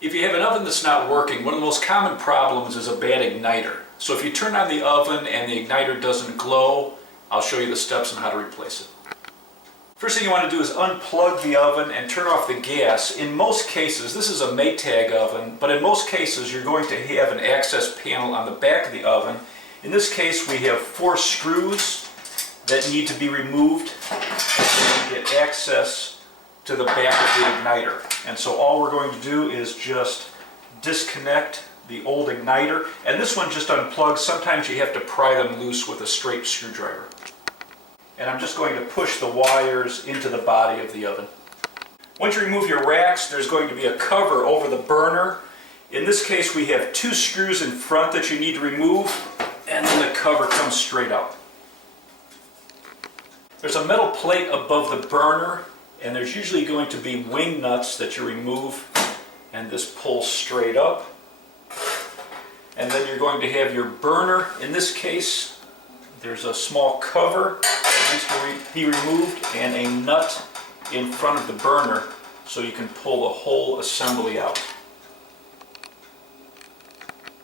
If you have an oven that's not working, one of the most common problems is a bad igniter. So if you turn on the oven and the igniter doesn't glow, I'll show you the steps on how to replace it. First thing you want to do is unplug the oven and turn off the gas. In most cases, this is a Maytag oven, but in most cases you're going to have an access panel on the back of the oven. In this case we have 4 screws that need to be removed and get access to the back of the igniter. And so all we're going to do is just disconnect the old igniter, and this one just unplugs. Sometimes you have to pry them loose with a straight screwdriver. And I'm just going to push the wires into the body of the oven. Once you remove your racks, there's going to be a cover over the burner. In this case we have 2 screws in front that you need to remove, and then the cover comes straight out. There's a metal plate above the burner, and there's usually going to be wing nuts that you remove, and this pulls straight up. And then you're going to have your burner. In this case, there's a small cover that needs to be removed and a nut in front of the burner so you can pull the whole assembly out.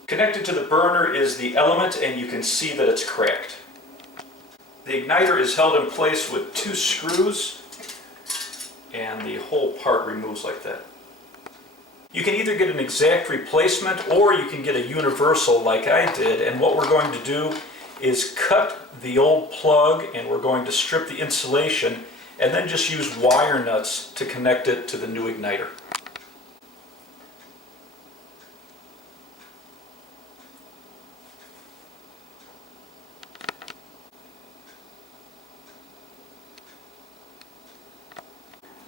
Connected to the burner is the element, and you can see that it's cracked. The igniter is held in place with 2 screws, and the whole part removes like that. You can either get an exact replacement or you can get a universal like I did, and what we're going to do is cut the old plug, and we're going to strip the insulation and then just use wire nuts to connect it to the new igniter.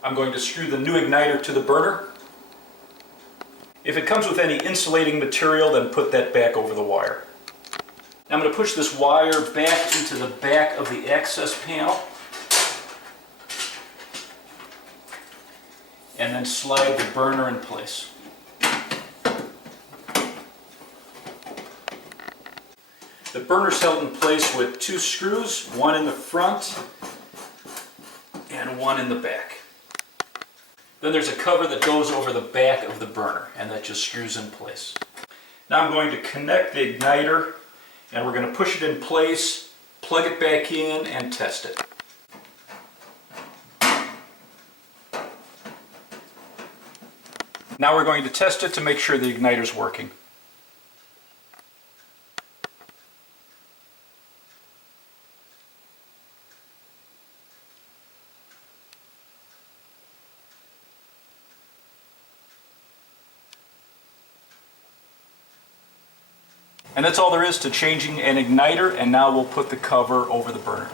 I'm going to screw the new igniter to the burner. If it comes with any insulating material, then put that back over the wire. Now I'm going to push this wire back into the back of the access panel and then slide the burner in place. The burner's held in place with 2 screws, one in the front and one in the back. Then there's a cover that goes over the back of the burner, and that just screws in place. Now I'm going to connect the igniter, and we're going to push it in place, plug it back in, and test it. Now we're going to test it to make sure the igniter's working. And that's all there is to changing an igniter, and now we'll put the cover over the burner.